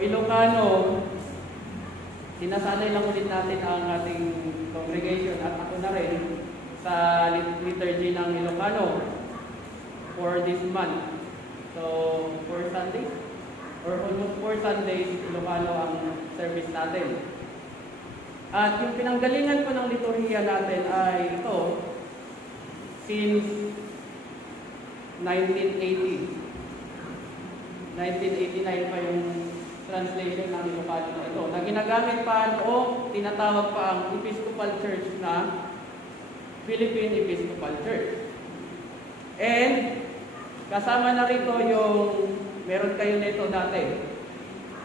Ilocano, sinasanay lang ulit natin ang ating congregation at ako na rin sa liturgy ng Ilocano for this month. So, 4 Sundays or almost 4 Sundays, Ilocano ang service natin. At yung pinanggalingan ko ng liturhiya natin ay ito, since 1980. 1989 pa yung translation ng Ilocano na ito, na ginagamit pa o tinatawag pa ang Episcopal Church na Philippine Episcopal Church. And kasama na rito yung meron kayo nito dati.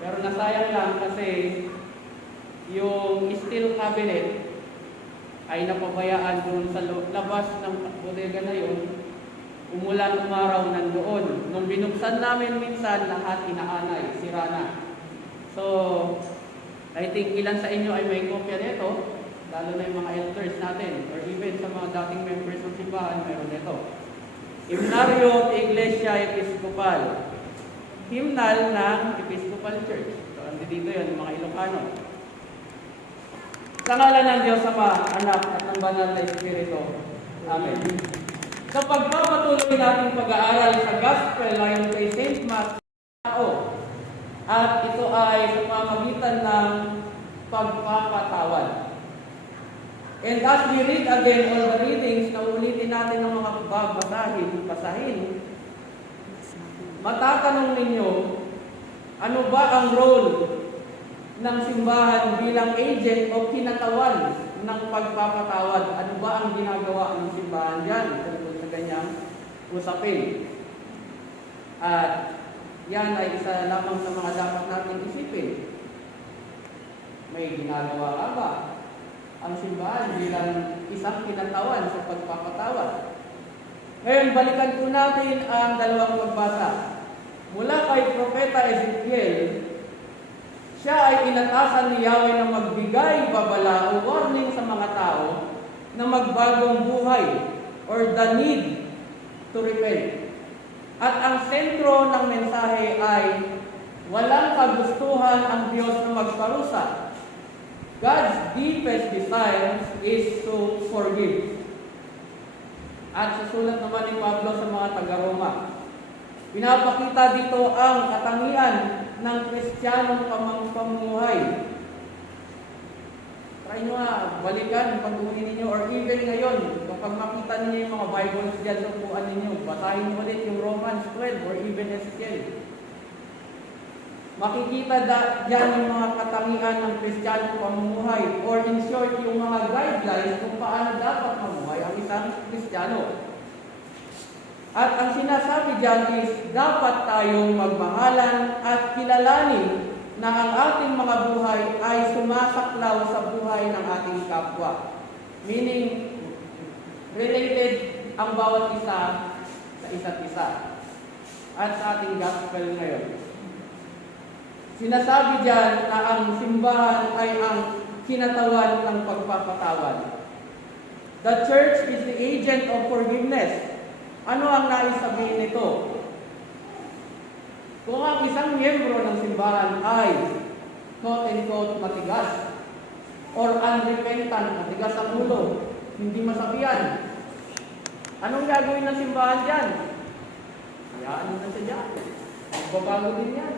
Pero nasayang lang kasi yung steel cabinet ay napabayaan doon sa labas ng bodega na yun. Umulan umaraw nandoon. Nung binuksan namin minsan, lahat inaanay, sira na. So, I think ilan sa inyo ay may kopya nito, lalo na yung mga elders natin, or even sa mga dating members ng simbahan, meron nito. Himnaryo de Iglesia Episcopal. Himnal ng Episcopal Church. So, andito yun, mga Ilocano. Sa ngalan ng Diyos Ama, Anak, at ng Banal na Espiritu. Amen. Sa pagpapatuloy nating pag-aaral sa Gospel ayon kay St. Matthew, at ito ay sa pamamagitan ng pagpapatawad. And as we read again all the readings, na ulitin natin ng mga basahin, matatanong ninyo, ano ba ang role ng simbahan bilang agent o kinatawan ng pagpapatawad? Ano ba ang ginagawa ng simbahan dyan tungkol sa ganyang usapin? At yan ay isa lamang sa mga dapat natin isipin. May ginagawa ka ba ang simbahan bilang isang kinatawan sa pagpapatawad? Ngayon, balikan po natin ang dalawang pagbasa. Mula kay Propeta Ezekiel, siya ay inatasan ni Yahweh na magbigay babala o warning sa mga tao na magbagong buhay or the need to repent. At ang sentro ng mensahe ay walang kagustuhan ang Diyos na magparusa. God's deepest desire is to forgive. At sa sulat naman ni Pablo sa mga taga-Roma, pinapakita dito ang katangian ng Kristiyanong pamumuhay. Try nyo nga, balikan, pag-unin ninyo, or even ngayon, kapag makita ninyo yung mga Bibles dyan sa upuan ninyo, basahin nyo ulit yung Romans 12 or even Ezekiel. Makikita dyan yung mga katangian ng Kristiyanong pamumuhay, or in short, yung mga guidelines kung paano dapat mamuhay ang isang Kristiyano. At ang sinasabi dyan is, dapat tayong magmahalan at kilalanin na ang ating mga buhay ay sumasaklaw sa buhay ng ating kapwa. Meaning, related ang bawat isa sa isa't isa. At sa ating gospel ngayon, sinasabi dyan na ang simbahan ay ang kinatawan ng pagpapatawad. The church is the agent of forgiveness. Ano ang nais sabihin nito? Kung ang isang miyembro ng simbahan ay quote-unquote matigas or unrepentant, matigas ang ulo, hindi masabihan, anong gagawin ng simbahan dyan? Hayaan mo na siya dyan. Magbabago din yan.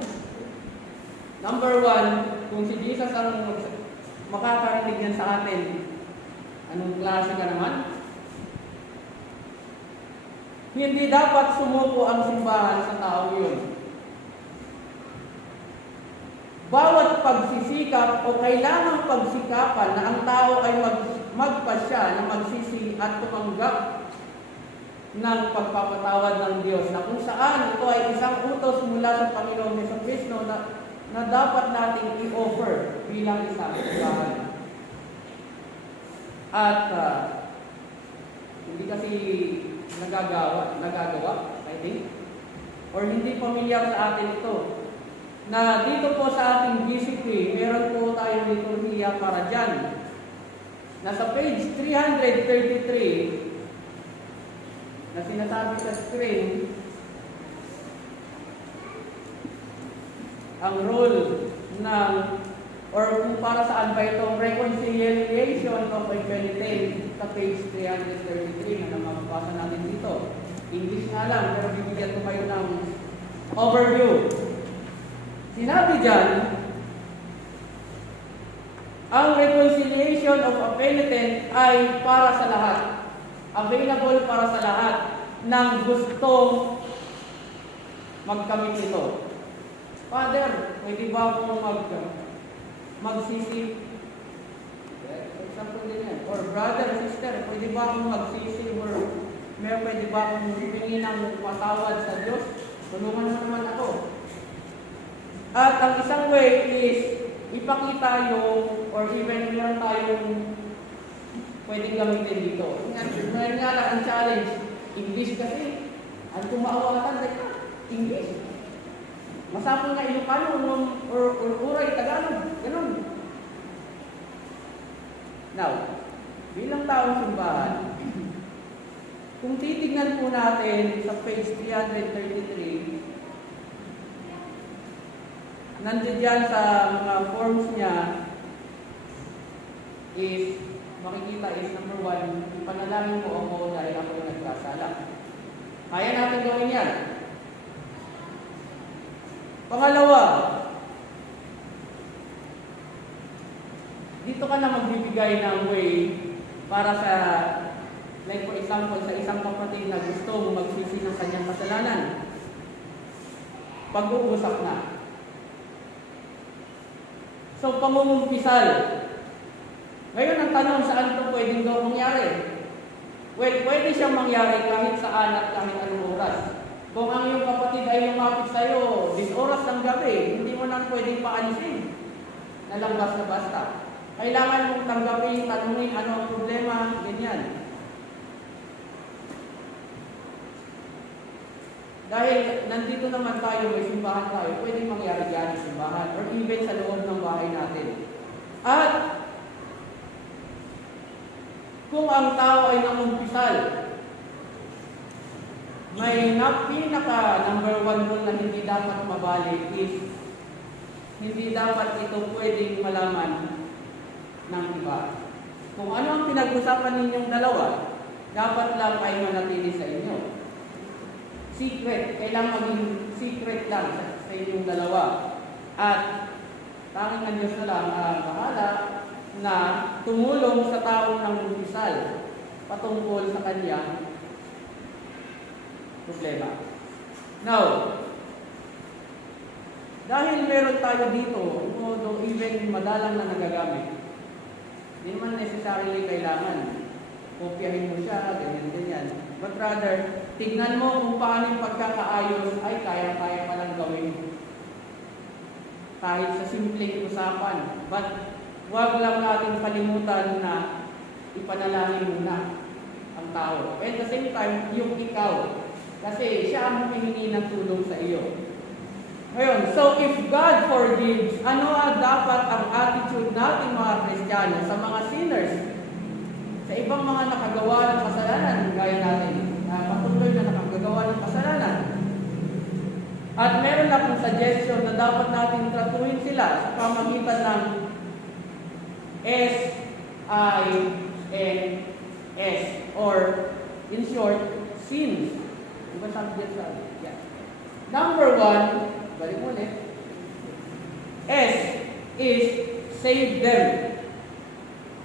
Number 1, kung si Jesus ang makakarinig yan sa atin, anong klase ka naman? Hindi dapat sumuko ang simbahan sa tao yun. Bawat pagsisikap o kailangang pagsikapan na ang tao ay magpasya na magsisi at tumanggap ng pagpapatawad ng Diyos, na kung saan ito ay isang utos mula sa Panginoong Jesucristo na dapat nating i-offer bilang isang simbahan. At hindi kasi nagagawa, I think, or hindi pamilyar sa atin ito, na dito po sa ating BCP, meron po tayong liturhiya para dyan. Nasa page 333, na sinasabi sa screen, ang role ng or kung para saan ba itong reconciliation of a penitent sa page 333 na mababasa natin dito. English nga lang, pero bibigyan ko kayo ng overview. Sinabi dyan, ang reconciliation of a penitent ay para sa lahat. Available para sa lahat ng gustong magkamit nito. Father, pwede ba akong magsisi? Example din yan. Or brother, sister, pwede ba akong magsisi? Or pwede ba akong humingi ng patawad sa Diyos? Tulungan mo naman ako. At ang isang way is ipakita yung, or even meron tayong pwedeng gamitin dito. Ngayon nga lang ang challenge, English kasi. At kung maawatan, English. Masapang nga Ilocano or Uray, Tagalog. Ganun. Now, bilang taong simbahan, kung titignan po natin sa page 333, nandiyan dyan sa mga forms niya is, makikita is number 1, ipanalangin mo ako dahil ako nagkasala. Kaya natin gawin yan. Pangalawa, dito ka na magbibigay ng way para sa, like for example, sa isang kapatid na gusto magsisi ng kanyang kasalanan. Pag-uusap na. So, pangungumpisal. Ngayon ang tanong, saan ito pwedeng daw mangyari? Well, pwede siyang mangyari kahit saan at kahit anong oras. Kung ang iyong kapatid ay lumapit sa iyo, 10 oras ng gabi, hindi mo nang pwedeng paalisin. Na lang basta-basta. Kailangan mong tanggapin, tanungin ano ang problema, ganyan. Dahil nandito naman tayo, may simbahan tayo, pwedeng mangyari dyan sa simbahan or even sa loob ng bahay natin. At kung ang tao ay nangumpisal, may pinaka number 1 rule na hindi dapat mabalik is hindi dapat ito pwedeng malaman ng iba. Kung ano ang pinag-usapan ninyong dalawa, dapat lang ay manatili sa inyo. Secret, kailangan maging secret lang sa inyong dalawa. At tanging ang Diyos na lang bahala na tumulong sa taong nangumpisal patungkol sa kanyang problema. Now, dahil meron tayo dito, although even madalang na nagagamit, hindi naman necessarily kailangan kopyahin mo siya, ganyan-ganyan. But rather, tignan mo kung paano yung pagkakaayos ay kaya-kaya palang gawin. Kahit sa simpleng usapan. But, huwag lang natin kalimutan na ipanalangin muna ang tao. At the same time, yung ikaw. Kasi siya ang humihingi ng tulong sa iyo. Ngayon, so if God forgives, ano dapat ang attitude natin mga Kristiyano sa mga sinners? Sa ibang mga nakagawa ng kasalanan, gaya natin, na patuloy na nakagawa ng kasalanan. At meron akong suggestion na dapat natin tratuhin sila sa pamagitan ng S-I-N-S or in short, sins. Diba sabi dyan sa yeah. Number 1, balik mo ulit. S is save them.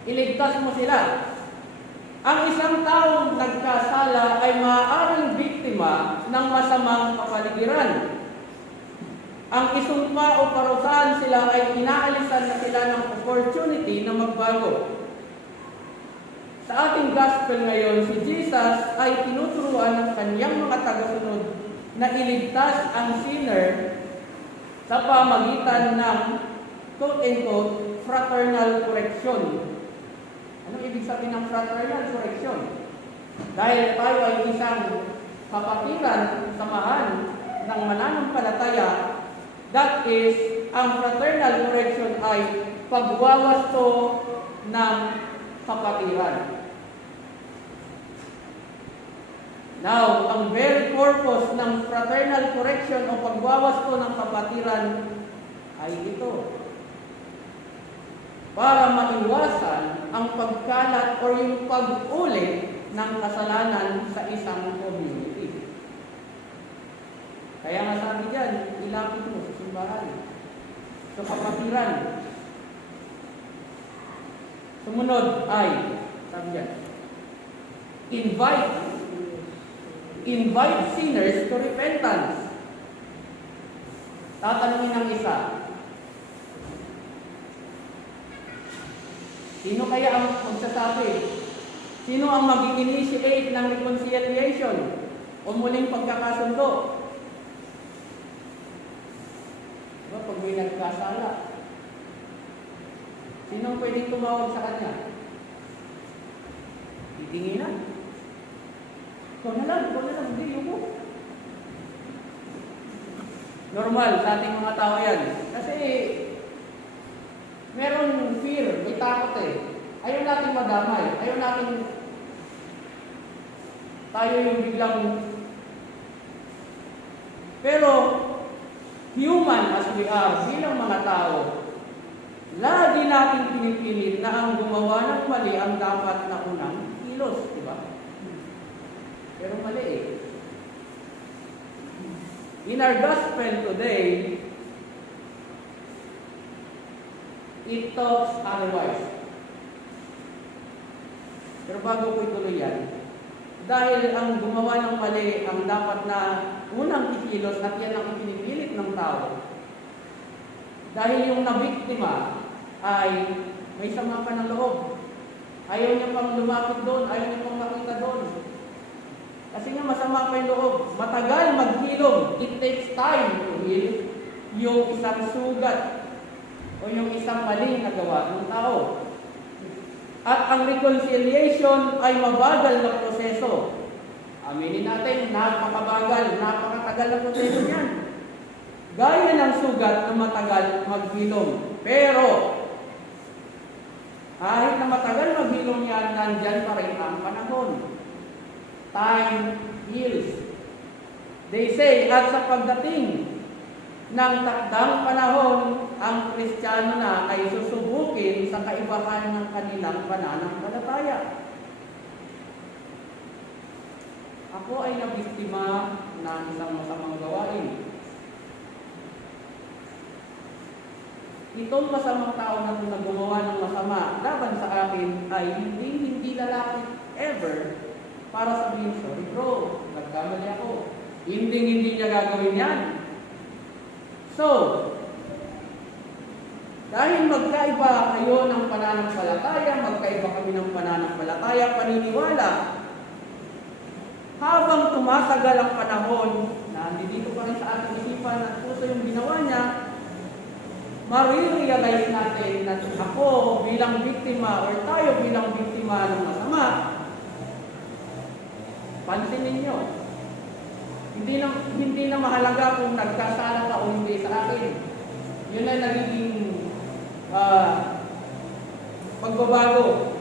Iligtas mo sila. Ang isang taong nagkasala ay maaaring biktima ng masamang kapaligiran. Ang isumpa o parusahan sila ay inaalisan na sila ng opportunity na magbago. Sa ating gospel ngayon, si Jesus ay tinuturuan ng kanyang mga tagasunod na iligtas ang sinner sa pamagitan ng quote-unquote fraternal correction. Anong ibig sabihin ng fraternal correction? Dahil tayo ay isang kapatiran, samahan ng mananampalataya, that is, ang fraternal correction ay pagwawasto ng kapatiran. Now, ang very purpose ng fraternal correction o pagwawasto ng kapatiran ay ito. Para maiwasan ang pagkalat o yung pag-ulit ng kasalanan sa isang community. Kaya nga sabi dyan, ilapit mo sa simbahan, sa kapatiran. Sumunod ay, sabi dyan, invite sinners to repentance. Tatanungin ng isa, sino kaya ang magsasabi? Sino ang mag-initiate ng reconciliation o muling pagkakasundo? Diba, pag may nagkasala, sino ang pwedeng tumawag sa kanya? Titinginan. Ikaw na lang, hindi yuko. Normal sa ating mga tao yan. Kasi meron fear, may takot eh. Ayaw natin madamay. Ayaw natin tayo yung biglang. Pero human as we are, bilang mga tao, lagi natin pinipilit na ang gumawa ng mali ang dapat na unang kilos, di ba? Pero mali eh. In our gospel today, it talks otherwise. Pero bago ko ituloy yan, dahil ang gumawa ng mali ang dapat na unang ikilos at yan ang ipinipilit ng tao, dahil yung nabiktima ay may sama pa ng loob. Ayaw niya pang lumapit doon, ayaw niya pang makita doon. Kasi nga masama pa yung loob. Matagal maghilom. It takes time to heal yung isang sugat o yung isang maling nagawa ng tao. At ang reconciliation ay mabagal na proseso. Aminin natin, napakabagal, napakatagal na proseso niyan. Gaya ng sugat na matagal maghilom. Pero, kahit na matagal maghilom yan, nandyan pa rin ang panahon. Time heals. They say, at sa pagdating ng takdang panahon, ang Kristiyano na ay susubukin sa kaibahan ng kanilang pananampalataya. Ako ay nabiktima ng isang masamang gawain. Itong masamang tao na gumawa ng masama laban sa akin ay hindi lalapit ever para sabihin, sorry bro, nagkamali ako. Hindi niya gagawin yan. So, dahil magkaiba kayo ng pananampalataya, magkaiba kami ng pananampalataya, paniniwala, habang tumatagal ang panahon, na dito pa rin sa ating isipan at puso yung ginawa niya, marirealize natin na ako bilang biktima or tayo bilang biktima ng masama. Pansinin niyo, hindi na mahalaga kung nagkasala ka o hindi sa akin. Yun ay nagiging pagbabago.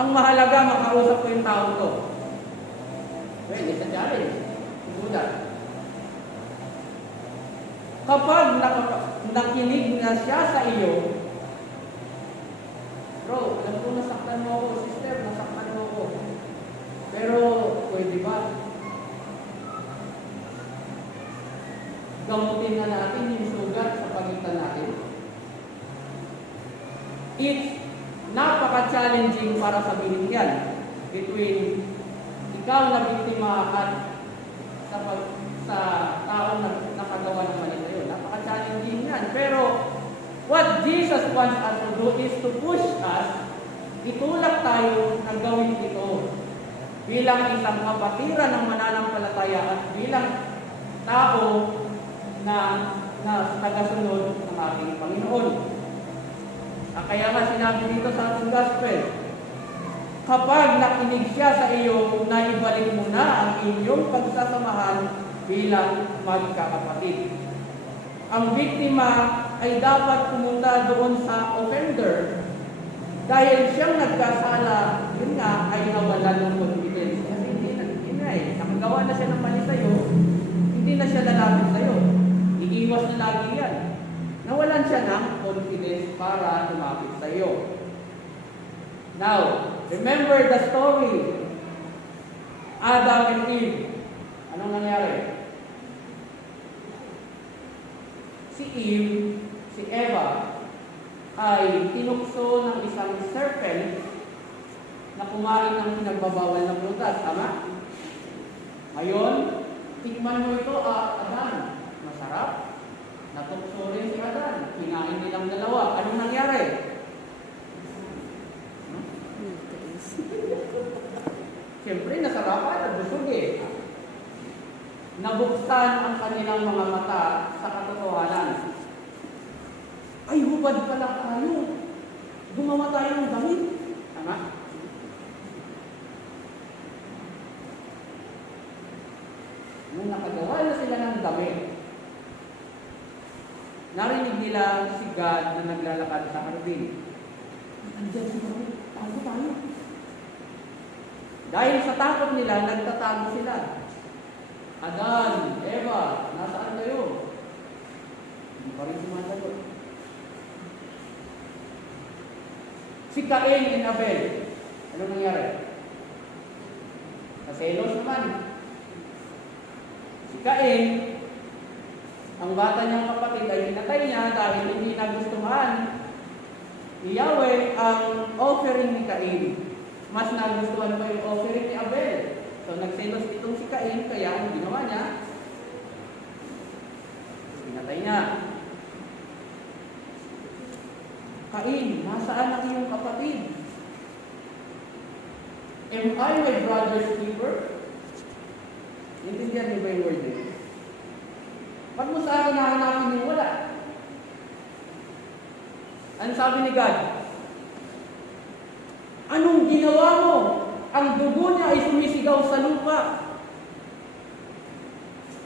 Ang mahalaga, makausap ko yung tao to. Well, it's a challenge. Do that. Kapag nakinig na siya sa iyo, bro, alam ko nasaktan mo ako, sister, nasaktan mo ako. Pero, pwede ba? Gamutin na natin yung sugat sa pagitan natin. It's napaka-challenging para sabihin yan between ikaw na biktima at sa tao na nakagawa ng mali sa'yo. Napaka-challenging yan. Pero, what Jesus wants us to do is to push us, itulak tayo na gawin ito bilang isang kapatiran ng mananampalataya at bilang tao na tagasunod ng ating Panginoon. Kaya nga sinabi dito sa ating gospel, kapag nakinig siya sa iyo, naibalik mo na ang inyong pagsasamahan bilang magkakapatid. Ang biktima ay dapat pumunta doon sa offender dahil siyang nagkasala, yun nga, ay nawalan ng confidence. Kasi hindi na nakagawa na siya ng mali sa'yo, hindi na siya lalapit sa'yo. Iiwas na lagi yan. siya ng confidence para lumapit sa iyo. Now, remember the story. Adam and Eve. Anong nangyari? Si Eve, si Eva, ay tinukso ng isang serpent na kumain ng pinagbabawal na prutas. Tama? Ngayon, tikman mo ito, Adan. Masarap. Natukso rin si Adan. Kinain nilang dalawa. Anong nangyari? Siyempre, nasarapan at busog eh. Nabuksan ang kanilang mga mata sa katotohanan. Ay, hubad pala tayo. Gumawa tayo ng damit. Tama? Nung nakagawa na sila ng damit, narinig nila si God na naglalakad sa hardin. Andiyan si God. Tago tayo. Dahil sa takot nila, nagtatago sila. Adan, Eva, nasaan kayo? Hindi pa rin sumasagot. Si Cain and Abel, ano nangyari? Kaselos naman. Si Cain, ang bata niyang kapatid ay hinatay niya dahil hindi nagustuhan ni Yahweh ang offering ni Cain. Mas nagustuhan pa yung offering ni Abel. So, nagselos itong si Cain, kaya ang ginawa niya, pinatay niya. Cain, nasaan ang iyong kapatid? Am I my brother's keeper? Intindihan niyo ba yung word niyo? Ba't mo sa akin nahanapin yung wala? Ano sabi ni God? Anong ginawa mo? Ang dugo niya ay sumisigaw sa lupa.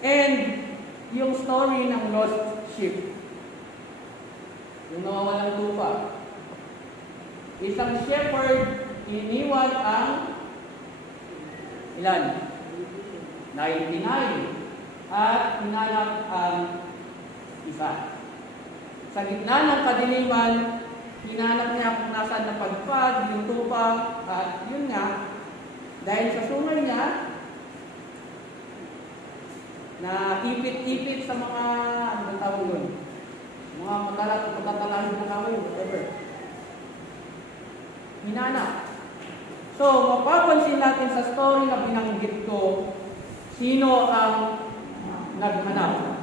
And yung story ng lost sheep, yung nawawalang lupa. Isang shepherd, iniwan ang ilan? 99. At hinanap ang isa. Sa gitna ng kadiliman, hinanap niya kung nasaan na pagpag, yung tupa, at yun nga, dahil sa sungay niya, na ipit-ipit sa mga, ano ba tawag yun? Mga pagkatalahin ng kawin, whatever. Hinanap. So, mapapansin natin sa story na binanggit ko, sino ang naghanap?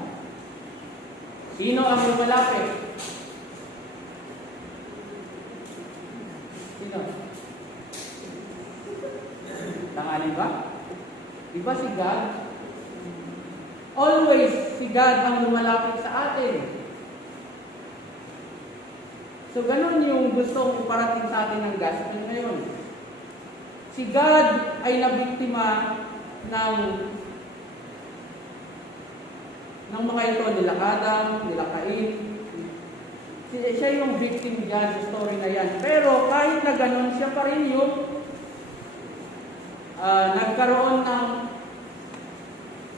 Sino ang lumalapit? Sino? Tangalin ba? Di ba si God? Always si God ang lumalapit sa atin. So, ganun yung gustong iparating sa atin ng gospel ngayon. Si God ay nabiktima ng mga ito, nila Adam, nila Cain. Siya yung victim dyan sa story na yan. Pero kahit na ganun, siya pa rin yung nagkaroon ng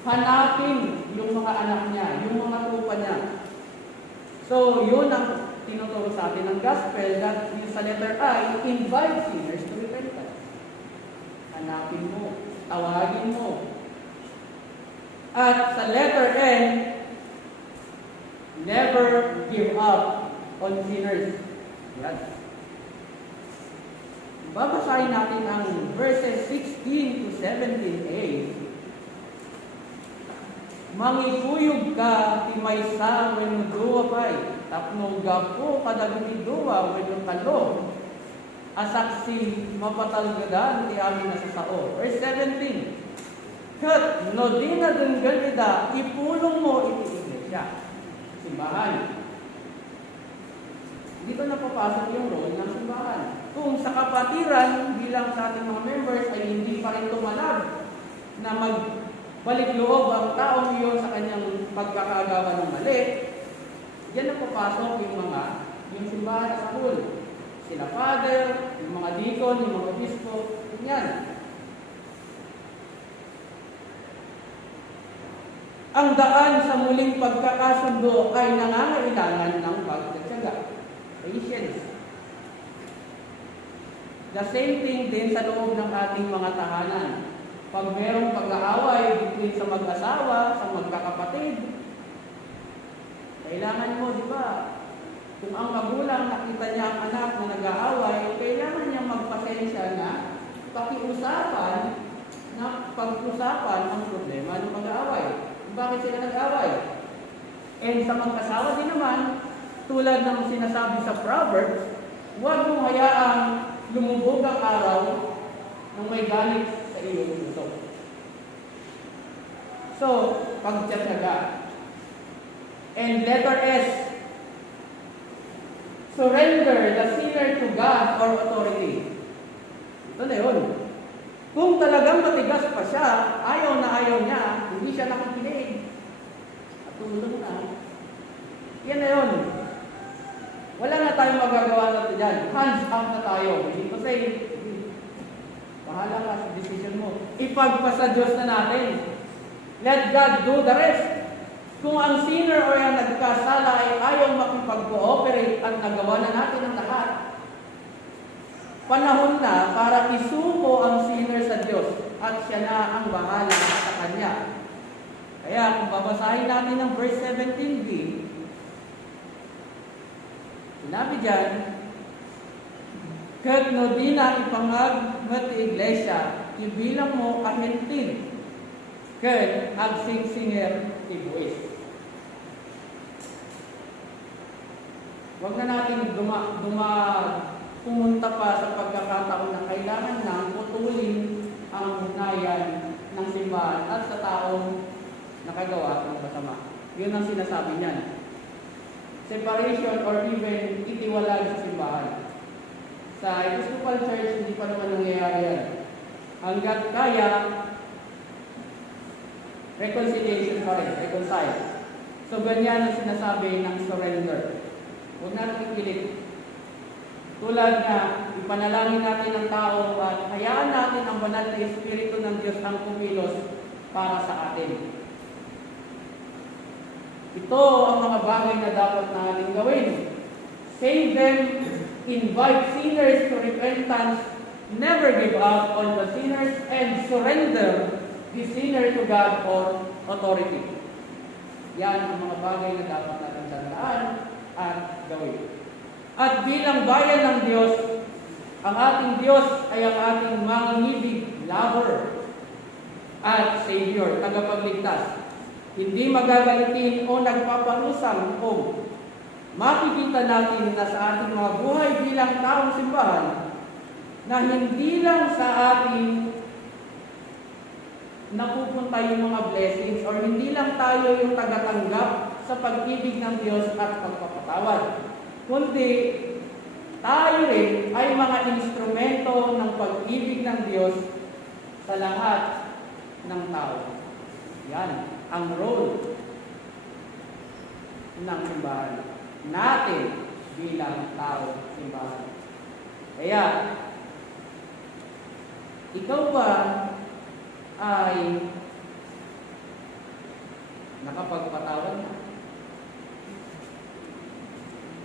hanapin yung mga anak niya, yung mga tupa niya. So, yun ang tinuturo sa atin ng gospel, that sa letter I, invite sinners to repentance. Hanapin mo, tawagin mo. At sa letter N, never give up on sinners. Yan. Babasahin natin ang verses 16 to 17a. Mangikuyog ka, timaysa, when duwa pa'y, tapnong gapo, kadaguniduwa, when talo, asaksi, mapatalgadan, ti amin nasasao. Verse 17. Kat, no di na dun ganida, ipulong mo iti iglesia. Simbahan. Dito na papasok yung role ng simbahan. Kung sa kapatiran, bilang sa ating mga members, ay hindi pa rin tumalab na magbalik loob ang taong iyon sa kanyang pagkakagawa ng mali, yan na papasok yung simbahan sa school. Sila father, yung mga deacon, yung mga bispo, yan. Ang daan sa muling pagkakasundo ay nangangailangan ng pagtitiyaga. Patience. The same thing din sa loob ng ating mga tahanan. Pag merong pag-aaway between sa mag-asawa, sa magkakapatid, kailangan mo, di ba? Kung ang magulang nakita niya ang anak na nag-aaway, kailangan niya magpasensya na pag-usapan ang problema ng mag-aaway. Bakit sila nag-aaway? And sa mag-asawa din naman, tulad ng sinasabi sa Proverbs, huwag mong hayaang lumubog ang araw ng may galit sa iyong puso. So, pagtitiyaga. And letter S, surrender the sinner to God or authority. Ito na yun. Kung talagang matigas pa siya, ayaw niya, hindi siya nakikinig. At tumulong na. Yan na yun. Wala na tayong magagawa natin dyan. Hands up na tayo. Hindi ko say, bahala ka sa decision mo. Ipagpasa Diyos na natin. Let God do the rest. Kung ang sinner o yung nagkasala ay ayaw makipag-cooperate at nagawa na natin ang lahat, panahon na para isuko ang sinner sa Diyos at siya na ang bahala sa Kanya. Kaya kung babasahin natin ang verse 17b, sinabi dyan, "Ket no di na ipangag met iglesia, ibilang mo kahentin, ket agsing-singer ibuis." Huwag na natin pumunta pa sa pagkakataon na kailangan na putulin ang ugnayan ng simbahan at sa taong nakagawa ng masama. Yun ang sinasabi niyan. Separation or even itiwalay sa simbahan. Sa Episcopal Church, hindi pa naman nangyayari yan. Hanggat kaya, reconciliation pa rin, reconcile. So, ganyan ang sinasabi ng surrender. Huwag natin ikilit. Tulad na, ipanalangin natin ang tao at hayaan natin ang banal na Espiritu ng Diyos ang kumilos para sa atin. Ito ang mga bagay na dapat natin gawin. Save them, invite sinners to repentance, never give up on the sinners, and surrender the sinner to God or authority. Yan ang mga bagay na dapat natin tandaan at gawin. At bilang bayan ng Diyos, ang ating Diyos ay ang ating mangingibig, lover, at Savior, tagapagligtas. Hindi magagalitin o nagpapalusang o makikita natin na sa ating mga buhay bilang taong simbahan na hindi lang sa ating napupunta yung mga blessings or hindi lang tayo yung tagatanggap sa pag-ibig ng Diyos at pagpapatawad, kundi tayo rin ay mga instrumento ng pag-ibig ng Diyos sa lahat ng tao. Yan ang role ng simbahan natin bilang tao simbahan. Kaya, ikaw ba ay nakapagpatawad na?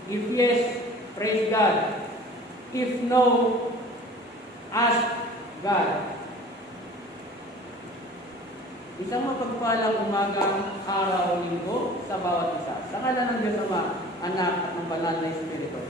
If yes, praise God. If no, ask God. Isang mapagpalang umagang araw o linggo sa bawat isa. Sa ngalan ng Diyos Ama, Anak at ng Banal na Espiritu.